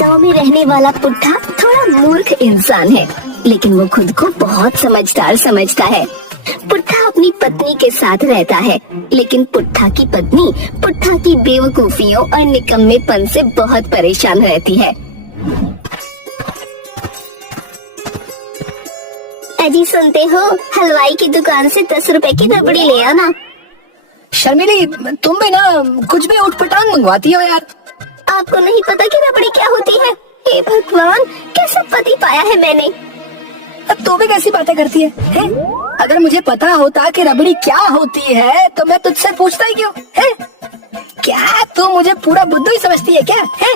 गांव में रहने वाला पुट्ठा थोड़ा मूर्ख इंसान है, लेकिन वो खुद को बहुत समझदार समझता है। पुट्ठा अपनी पत्नी के साथ रहता है, लेकिन पुट्ठा की पत्नी पुट्ठा की बेवकूफियों और निकम्मेपन से बहुत परेशान रहती है। अजी सुनते हो, हलवाई की दुकान से 10 रुपए की रबड़ी ले आना। शर्मिली, तुम भी ना कुछ भी उठपटांग मंगवाती हो यार। आपको नहीं पता कि रबड़ी क्या होती है? हे भगवान, कैसा पति पाया है मैंने। अब तो भी कैसी बातें करती है? अगर मुझे पता होता कि रबड़ी क्या होती है तो मैं तुझसे पूछता ही क्यों है? क्या तू मुझे पूरा बुद्धू ही समझती है क्या है?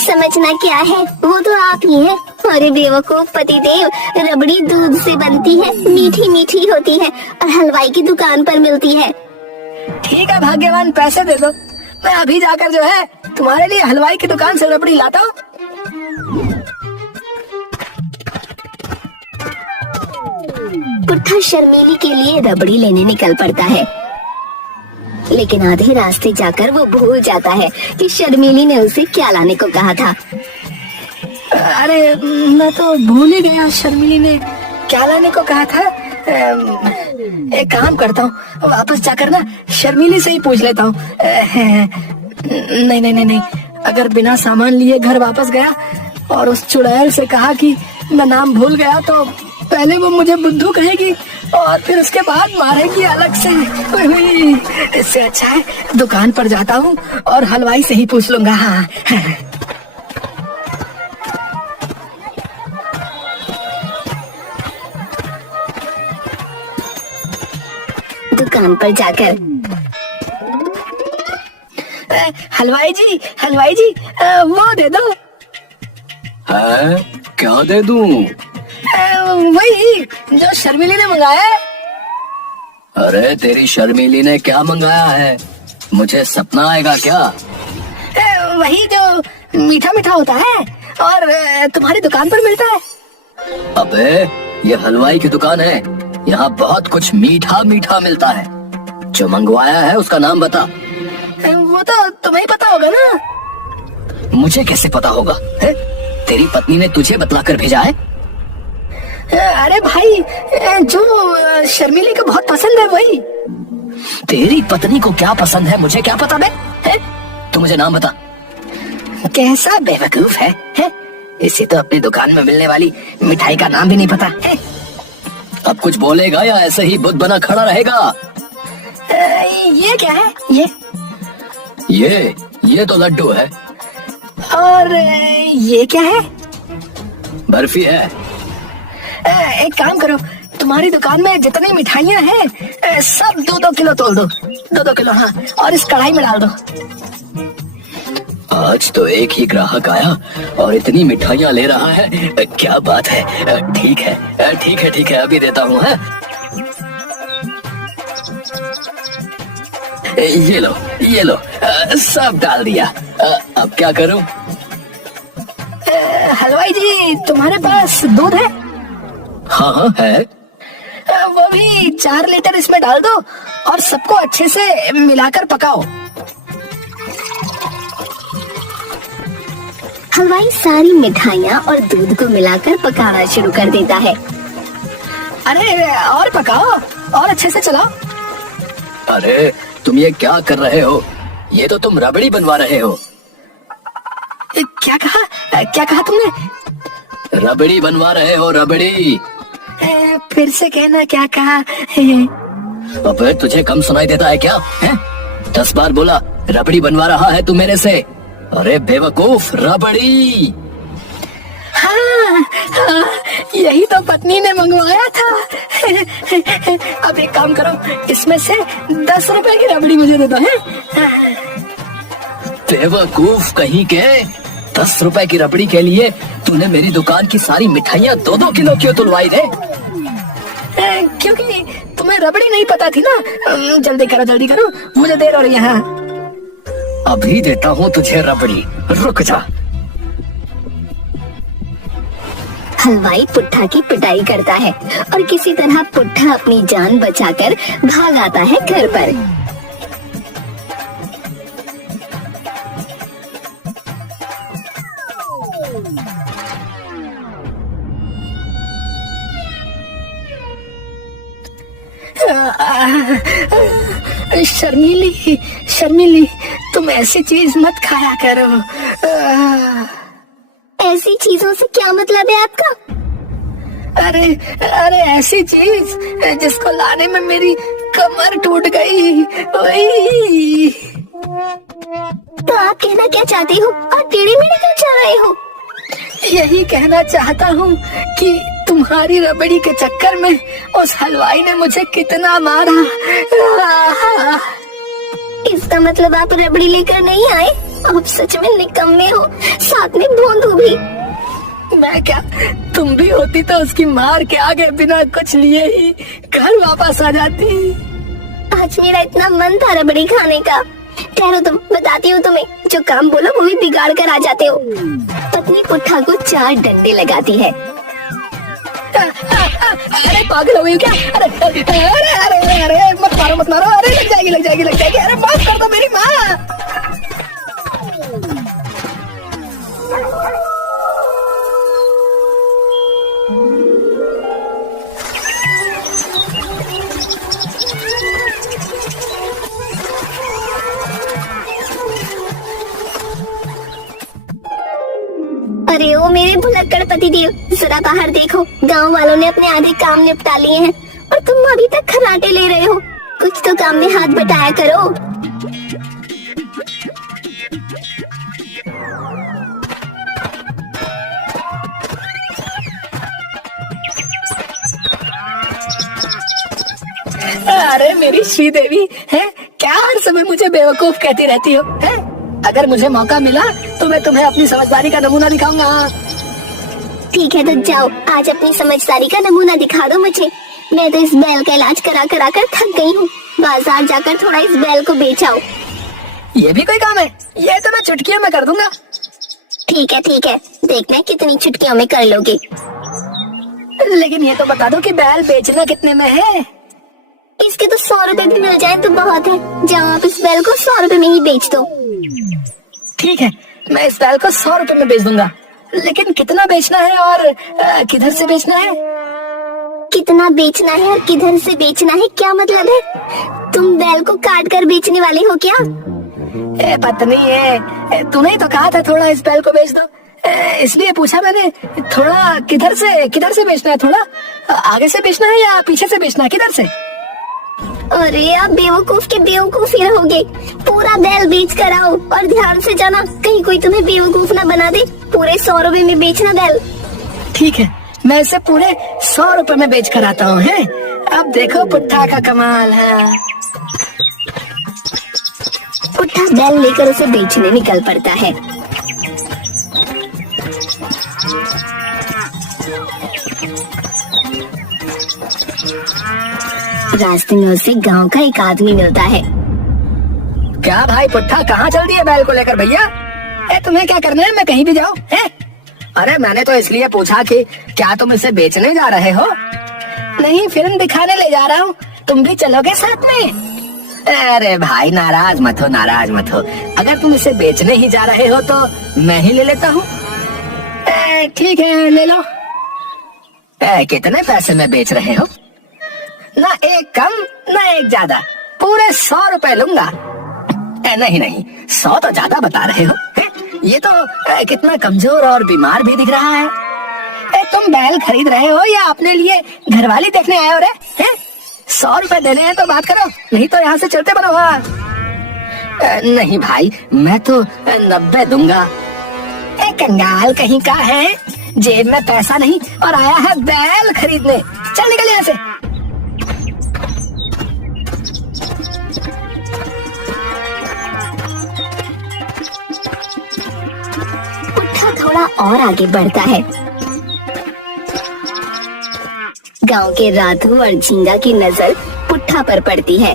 समझना क्या है, वो तो आप ही है। अरे बेवकूफ पतिदेव, रबड़ी दूध से बनती है, मीठी मीठी होती है और हलवाई की दुकान पर मिलती है। ठीक है भाग्यवान, पैसे दे दो, मैं अभी जाकर जो है तुम्हारे लिए हलवाई की दुकान से रबड़ी लाता हूँ। पुट्ठा शर्मीली के लिए रबड़ी लेने निकल पड़ता है, लेकिन आधे रास्ते जाकर वो भूल जाता है कि शर्मीली ने उसे क्या लाने को कहा था। अरे मैं तो भूल ही गया, शर्मिली ने क्या लाने को कहा था। एक काम करता हूँ, वापस जाकर ना शर्मिली से ही पूछ लेता हूँ। नहीं नहीं नहीं नहीं, अगर बिना सामान लिए घर वापस गया और उस चुड़ैल से कहा कि मैं नाम भूल गया तो पहले वो मुझे बुद्धू कहेगी और फिर उसके बाद मारेगी अलग से। इससे अच्छा है दुकान पर जाता हूँ और हलवाई से ही पूछ लूंगा। हाँ दुकान पर जाकर, हलवाई जी वो दे दो। है? क्या दे दूं? वही जो शर्मिली ने मंगाया है। अरे तेरी शर्मिली ने क्या मंगाया है? मुझे सपना आएगा क्या? वही जो मीठा मीठा होता है और तुम्हारी दुकान पर मिलता है। अबे ये हलवाई की दुकान है, यहाँ बहुत कुछ मीठा मीठा मिलता है। जो मंगवाया है उसका नाम बता। वो तो तुम्हें पता होगा ना। मुझे कैसे पता होगा है? तेरी पत्नी ने तुझे बतलाकर भेजा है। अरे भाई, जो शर्मिली को बहुत पसंद है वही। तेरी पत्नी को क्या पसंद है मुझे क्या पता बे? तू मुझे नाम बता। कैसा बेवकूफ है? इसे तो अपनी दुकान में मिलने वाली मिठाई का नाम भी नहीं पता है। अब कुछ बोलेगा या ऐसे ही बुद्ध बना खड़ा रहेगा? ये क्या है? ये तो लड्डू है। और ये क्या है? बर्फी है। एक काम करो, तुम्हारी दुकान में जितनी मिठाइयाँ हैं सब 2-2 किलो तोल दो। 2-2 किलो, हाँ, और इस कढ़ाई में डाल दो। आज तो एक ही ग्राहक आया और इतनी मिठाइयाँ ले रहा है, क्या बात है। ठीक है अभी देता हूँ। ये लो सब डाल दिया। अब क्या करूं? हलवाई जी, तुम्हारे पास दूध है? हाँ है। वो भी 4 लीटर इसमें डाल दो और सबको अच्छे से मिलाकर पकाओ। हलवाई सारी मिठाइयाँ और दूध को मिलाकर पकाना शुरू कर देता है। अरे और पकाओ और अच्छे से चलाओ। अरे तुम ये क्या कर रहे हो? ये तो तुम रबड़ी बनवा रहे हो। क्या कहा तुमने? रबड़ी बनवा रहे हो, रबड़ी। फिर से कहना, क्या कहा? अबे तुझे कम सुनाई देता है क्या? 10 बार बोला रबड़ी बनवा रहा है तू मेरे से। अरे बेवकूफ, रबड़ी। हाँ, यही तो पत्नी ने मंगवाया था। अब एक काम करो, इसमें से 10 रुपए की रबड़ी मुझे दे दो। बेवकूफ कहीं के, 10 रुपए की रबड़ी के लिए तूने मेरी दुकान की सारी मिठाइयाँ 2-2 किलो क्यों तुलवाई रे? क्योंकि तुम्हें रबड़ी नहीं पता थी ना। जल्दी करो, मुझे देर हो रही है। अभी देता हूँ तुझे रबड़ी, रुक जा। हलवाई पुट्ठा की पिटाई करता है और किसी तरह पुट्ठा अपनी जान बचाकर भाग आता है घर पर। शर्मीली, शर्मीली, तुम ऐसी चीज मत खाया करो। ऐसी चीजों से क्या मतलब है आपका? अरे अरे ऐसी चीज जिसको लाने में मेरी कमर टूट गई। ओई। तो आप कहना क्या चाहते हो और टेढ़े मेढ़े क्यों चल रहे हो? यही कहना चाहता हूँ कि तुम्हारी रबड़ी के चक्कर में उस हलवाई ने मुझे कितना मारा। इसका मतलब आप रबड़ी लेकर नहीं आए? आप सच में निकम्मे हो, साथ में भोंदू भी। मैं क्या, तुम भी होती तो उसकी मार के आगे बिना कुछ लिए ही घर वापस आ जाती। आज मेरा इतना मन था रबड़ी खाने का। ठहरो, तुम बताती हूँ तुम्हें। जो काम बोलो वो भी बिगाड़ कर आ जाते हो। पत्नी पुट्ठा को 4 डंडे लगाती है। अरे पागल हो गई क्या? अरे अरे अरे अरे अरे मत मारो मत मारो। अरे लग जाएगी लग जाएगी लग जाएगी। अरे माफ कर दो मेरी माँ। अरे ओ मेरे भुलक्कड़ पतिदेव, जरा बाहर देखो। गांव वालों ने अपने आधे काम निपटा लिए हैं और तुम अभी तक खर्राटे ले रहे हो। कुछ तो काम में हाथ बटाया करो। अरे मेरी श्रीदेवी है, क्या हर समय मुझे बेवकूफ कहती रहती हो? है, अगर मुझे मौका मिला तो मैं तुम्हें अपनी समझदारी का नमूना दिखाऊंगा। ठीक है तो जाओ, आज अपनी समझदारी का नमूना दिखा दो मुझे। मैं तो इस बैल का इलाज करा करा कर थक गई हूँ। बाजार जाकर थोड़ा इस बैल को बेचाओ। ये भी कोई काम है? ये तो मैं चुटकियों में कर दूंगा। ठीक है, देखना कितनी चुटकियों में कर लोगे। लेकिन ये तो बता दो कि बैल बेचना कितने में है? इसके तो 100 रुपए भी मिल जाए तो बहुत है। जाओ आप इस बैल को 100 रुपए में ही बेच दो। ठीक है, मैं इस बैल को 100 रुपए में बेच दूंगा। लेकिन कितना बेचना है और किधर से बेचना है? कितना बेचना है और किधर से बेचना है क्या मतलब है? तुम बैल को काट कर बेचने वाले हो क्या? ए पत्नी है, तूने ही तो कहा था थोड़ा इस बैल को बेच दो, इसलिए पूछा मैंने। थोड़ा किधर से बेचना है? थोड़ा आगे से बेचना है या पीछे से बेचना है? किधर से? अरे आप बेवकूफ के बेवकूफ ही रहोगे। पूरा बैल बेच कर आओ और ध्यान से जाना, कहीं कोई तुम्हें बेवकूफ ना बना दे। पूरे 100 रुपए में बेचना बैल। ठीक है, मैं इसे पूरे 100 रुपए में बेच कर आता हूँ। है, अब देखो पुट्ठा का कमाल है। पुट्ठा बैल लेकर उसे बेचने निकल पड़ता है। रास्ते में उसे गांव का एक आदमी मिलता है। क्या भाई पुट्ठा, कहाँ चल दिए बैल को लेकर भैया? तुम्हें क्या करना है? मैं कहीं भी जाऊँ? अरे मैंने तो इसलिए पूछा कि क्या तुम इसे बेचने जा रहे हो? नहीं, फिल्म दिखाने ले जा रहा हूँ। तुम भी चलोगे साथ में? अरे भाई नाराज मत हो। अगर तुम इसे बेचने ही जा रहे हो तो मैं ही ले लेता हूँ। ठीक है, ले लो। कितने पैसे में बेच रहे हो? ना एक कम ना एक ज्यादा, पूरे 100 रुपए लूंगा। नहीं, 100 तो ज्यादा बता रहे हो। ये तो कितना कमजोर और बीमार भी दिख रहा है। तुम बैल खरीद रहे हो या अपने लिए घरवाली देखने आए हो रे? 100 रुपए देने हैं तो बात करो, नहीं तो यहाँ से चलते बनो। नहीं भाई, मैं तो 90 दूंगा। कंगाल कहीं का है, जेब में पैसा नहीं और आया है बैल खरीदने। चल निकल यहाँ से। थोड़ा और आगे बढ़ता है। गांव के राधू और झींगा की नजर पुट्ठा पर पड़ती है।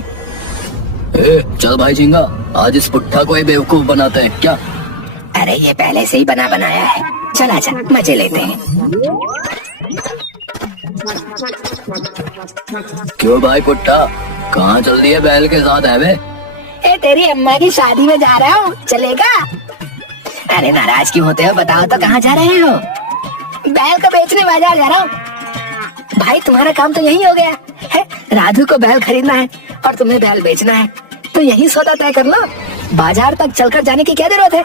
चल भाई झींगा, आज इस पुट्ठा को बेवकूफ बनाते हैं क्या? अरे ये पहले से ही बनाया है। चल आजा, मजे लेते हैं। क्यों भाई पुट्ठा, कहाँ चल दिए बैल के साथ है वे? तेरी अम्मा की शादी में जा रहा हूँ, चलेगा? अरे नाराज क्यों होते हो? बताओ तो कहाँ जा रहे हो? बैल को बेचने बाजार जा रहा हूँ। भाई तुम्हारा काम तो यही हो गया है। राधु को बैल खरीदना है और तुम्हें बैल बेचना है, तो यही सौदा तय कर लो। बाजार तक चलकर जाने की क्या जरूरत है?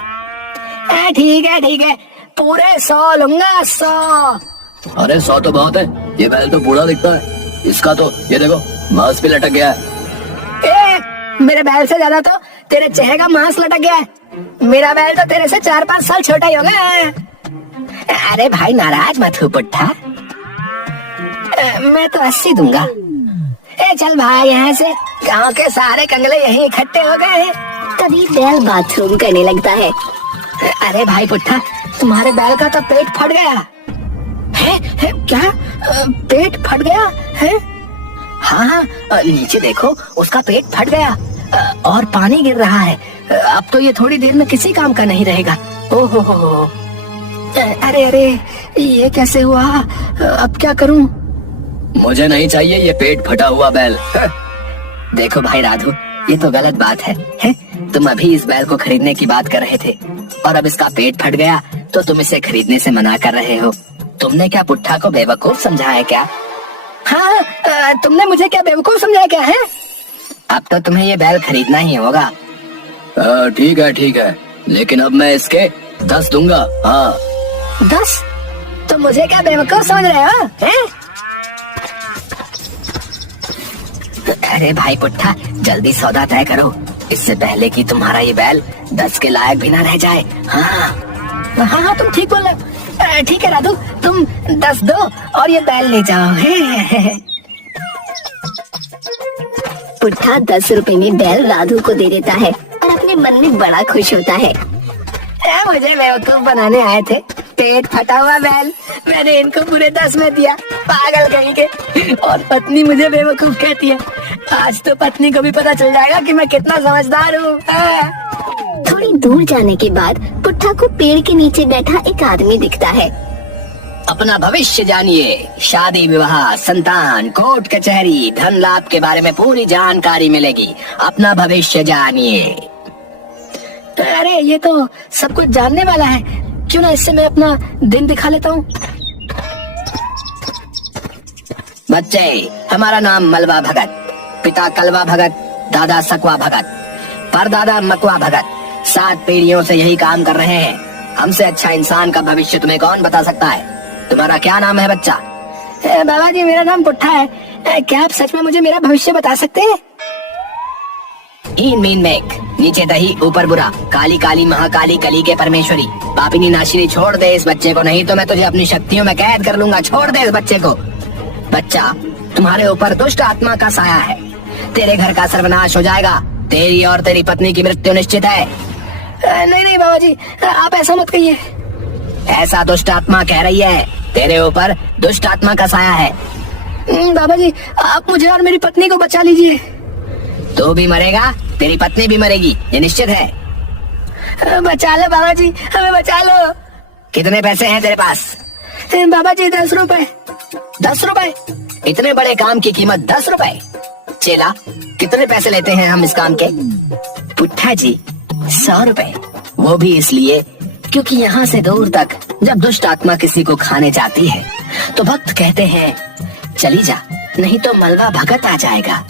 ठीक है, पूरे 100 लूंगा, 100। अरे 100 तो बहुत है, ये बैल तो बूढ़ा दिखता है, इसका तो ये देखो मांस भी लटक गया है। मेरे बैल से ज्यादा तो तेरे चेहरे का मांस लटक गया है। मेरा बैल तो तेरे से 4-5 साल छोटा ही होगा। अरे भाई नाराज मत हो पुट्ठा, मैं तो 80 दूंगा। चल भाई यहाँ से, गांव के सारे कंगले यहीं इकट्ठे हो गए हैं। तभी बैल बाथरूम करने लगता है। अरे भाई पुट्ठा, तुम्हारे बैल का तो पेट फट गया है? क्या पेट फट गया है? हाँ, नीचे देखो, उसका पेट फट गया और पानी गिर रहा है। अब तो ये थोड़ी देर में किसी काम का नहीं रहेगा। ओहो हो, अरे ये कैसे हुआ? अब क्या करूं? मुझे नहीं चाहिए ये पेट फटा हुआ बैल। देखो भाई राधु, ये तो गलत बात है? तुम अभी इस बैल को खरीदने की बात कर रहे थे और अब इसका पेट फट गया तो तुम इसे खरीदने से मना कर रहे हो। तुमने क्या पुट्ठा को बेवकूफ समझा है क्या? हाँ, तुमने मुझे क्या बेवकूफ समझा क्या है? अब तो तुम्हें ये बैल खरीदना ही होगा। ठीक है, लेकिन अब मैं इसके 10 दूंगा। हाँ 10? तुम मुझे क्या बेवकूफ समझ रहे हो? अरे भाई पुट्ठा, जल्दी सौदा तय करो, इससे पहले कि तुम्हारा ये बैल 10 के लायक भी ना रह जाए। हाँ, तुम ठीक बोल रहे हो। ठीक है राधु, तुम 10 दो और ये बैल ले जाओ। पुट्ठा 10 रुपए में बैल राधु को दे देता है और अपने मन में बड़ा खुश होता है। मुझे बेवकूफ बनाने आए थे, पेट फटा हुआ बैल मैंने इनको पूरे 10 में दिया, पागल कहीं के। और पत्नी मुझे बेवकूफ कहती है। आज तो पत्नी को भी पता चल जाएगा कि मैं कितना समझदार हूँ। थोड़ी दूर जाने के बाद पुट्ठा को पेड़ के नीचे बैठा एक आदमी दिखता है। अपना भविष्य जानिए, शादी विवाह, संतान, कोर्ट कचहरी, धन लाभ के बारे में पूरी जानकारी मिलेगी। अपना भविष्य जानिए। अरे ये तो सब कुछ जानने वाला है, क्यों ना इससे मैं अपना दिन दिखा लेता हूँ। बच्चे, हमारा नाम मलवा भगत, पिता कलवा भगत, दादा सकवा भगत, परदादा मकवा भगत। 7 पीढ़ियों से यही काम कर रहे हैं। हमसे अच्छा इंसान का भविष्य तुम्हें कौन बता सकता है? तुम्हारा क्या नाम है बच्चा? बाबा जी, मेरा नाम पुट्ठा है। क्या आप सच में मुझे मेरा भविष्य बता सकते हैं? ईन मीन मेक, नीचे दही ऊपर बुरा, काली काली महाकाली कली के परमेश्वरी, पापिनी नाशिनी, छोड़ दे इस बच्चे को, नहीं तो मैं तुझे अपनी शक्तियों में कैद कर लूंगा। छोड़ दे इस बच्चे को। बच्चा, तुम्हारे ऊपर दुष्ट आत्मा का साया है, तेरे घर का सर्वनाश हो जाएगा, तेरी और तेरी पत्नी की मृत्यु निश्चित है। नहीं बाबा जी, आप ऐसा मत कहिए। ऐसा दुष्ट आत्मा कह रही है, तेरे ऊपर दुष्ट आत्मा का साया है। बाबा जी, आप मुझे और मेरी पत्नी को बचा लीजिए। तू भी मरेगा, तेरी पत्नी भी मरेगी, ये निश्चित है। बचा लो बाबा जी, हमें बचा लो। कितने पैसे हैं तेरे पास? बाबा जी 10 रुपए। 10 रुपए? इतने बड़े काम की कीमत 10 रुपए? चेला, कितने पैसे लेते हैं हम इस काम के? पुट्ठा जी 100 रुपए, वो भी इसलिए क्योंकि यहाँ से दूर तक जब दुष्ट आत्मा किसी को खाने जाती है तो भक्त कहते हैं चली जा, नहीं तो मलवा भगत आ जाएगा।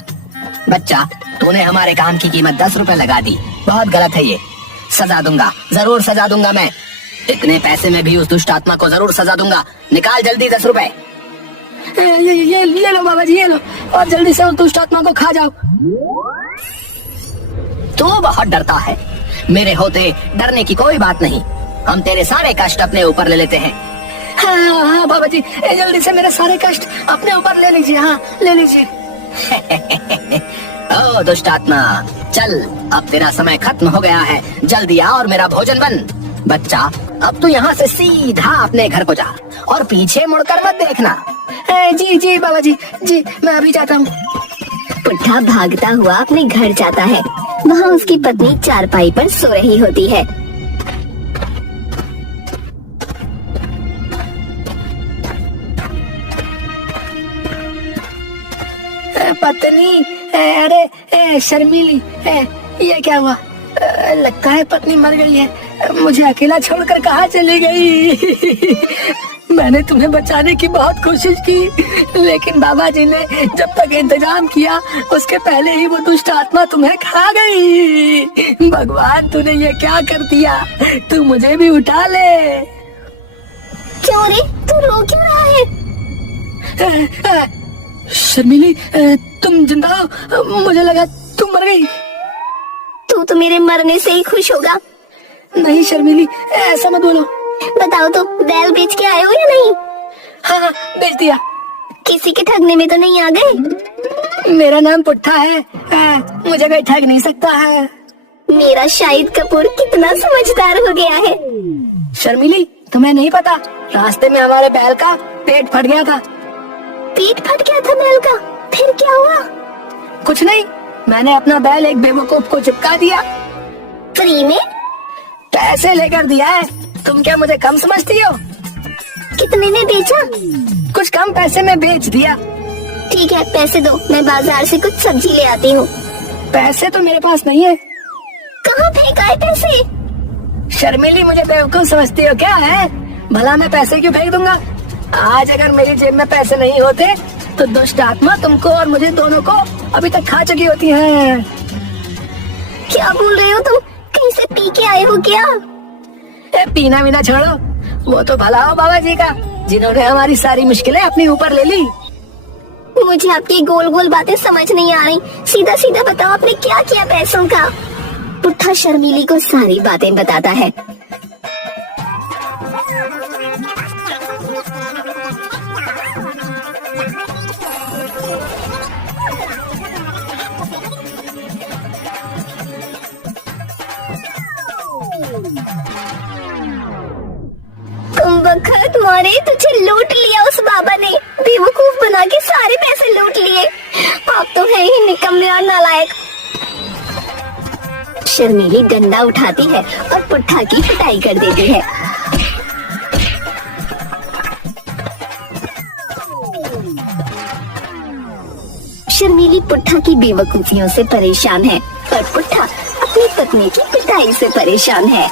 बच्चा, तूने हमारे काम की कीमत 10 रुपए लगा दी, बहुत गलत है ये। सजा दूंगा, जरूर सजा दूंगा मैं। इतने पैसे में भी उस दुष्ट आत्मा को जरूर सजा दूंगा। निकाल जल्दी 10 रुपए। ये ले लो बाबा जी, ये लो, और जल्दी से उस दुष्ट आत्मा को खा जाओ। तू बहुत डरता है, मेरे होते डरने की कोई बात नहीं। हम तेरे सारे कष्ट अपने ऊपर ले लेते हैं। हाँ बाबा जी, जल्दी से मेरे सारे कष्ट अपने ऊपर ले लीजिए। हाँ, ले लीजिए। ओ दुष्ट आत्मा, चल, अब तेरा समय खत्म हो गया है, जल्दी आ और मेरा भोजन बन। बच्चा, अब तू यहाँ से सीधा अपने घर को जा और पीछे मुड़कर मत देखना। जी बाबा जी, जी मैं अभी जाता हूँ। पुट्ठा भागता हुआ अपने घर जाता है। वहाँ उसकी पत्नी चारपाई पर सो रही होती है। पत्नी, अरे शर्मीली, ये क्या हुआ? लगता है पत्नी मर गई है। मुझे अकेला छोड़कर कहाँ चली गई? मैंने तुम्हें बचाने की बहुत कोशिश की, लेकिन बाबा जी ने जब तक इंतजाम किया उसके पहले ही वो दुष्ट आत्मा तुम्हें खा गई। भगवान तूने ये क्या कर दिया, तू मुझे भी उठा ले। क्यों रे, तू रो क्यों रहा है? शर्मिली, तुम जिंदा हो? मुझे लगा तुम मर गई। तू तो मेरे मरने से ही खुश होगा। नहीं शर्मिली, ऐसा मत बोलो। बताओ तो, बैल बेच के आए हो या नहीं? हाँ, बेच दिया। किसी के ठगने में तो नहीं आ गए? मेरा नाम पुट्ठा है, मुझे कोई ठग नहीं सकता है। मेरा शाहिद कपूर कितना समझदार हो गया है। शर्मिली, तुम्हें नहीं पता, रास्ते में हमारे बैल का पेट फट गया था। पेट फट गया था बैल का? फिर क्या हुआ? कुछ नहीं, मैंने अपना बैल एक बेवकूफ को चिपका दिया। फ्री में? पैसे लेकर दिया है। तुम क्या मुझे कम समझती हो? कितने में बेचा? कुछ कम पैसे में बेच दिया। ठीक है, पैसे दो, मैं बाजार से कुछ सब्जी ले आती हूँ। पैसे तो मेरे पास नहीं है। कहाँ फेंका है पैसे? शर्मिली, मुझे बेवकूफ समझती हो क्या है? भला मैं पैसे क्यों फेंक दूंगा? आज अगर मेरी जेब में पैसे नहीं होते तो दुष्ट आत्मा तुमको और मुझे दोनों को अभी तक खा चुकी होती है। क्या बोल रहे हो तुम? कहीं से पी के आए हो क्या? पीना वीना छोड़ो, वो तो भला हो बाबा जी का, जिन्होंने हमारी सारी मुश्किलें अपने ऊपर ले ली। मुझे आपकी गोल गोल बातें समझ नहीं आ रही, सीधा सीधा बताओ आपने क्या किया पैसों का? पुट्ठा शर्मिली को सारी बातें बताता है। वक्त मारे, तुझे लूट लिया उस बाबा ने, बेवकूफ बना के सारे पैसे लूट लिए। आप तो है ही निकम्मे और नालायक। शर्मिली डंडा उठाती है और पुट्ठा की पिटाई कर देती है। शर्मिली पुट्ठा की बेवकूफियों से परेशान है और पुट्ठा अपनी पत्नी की पिटाई से परेशान है।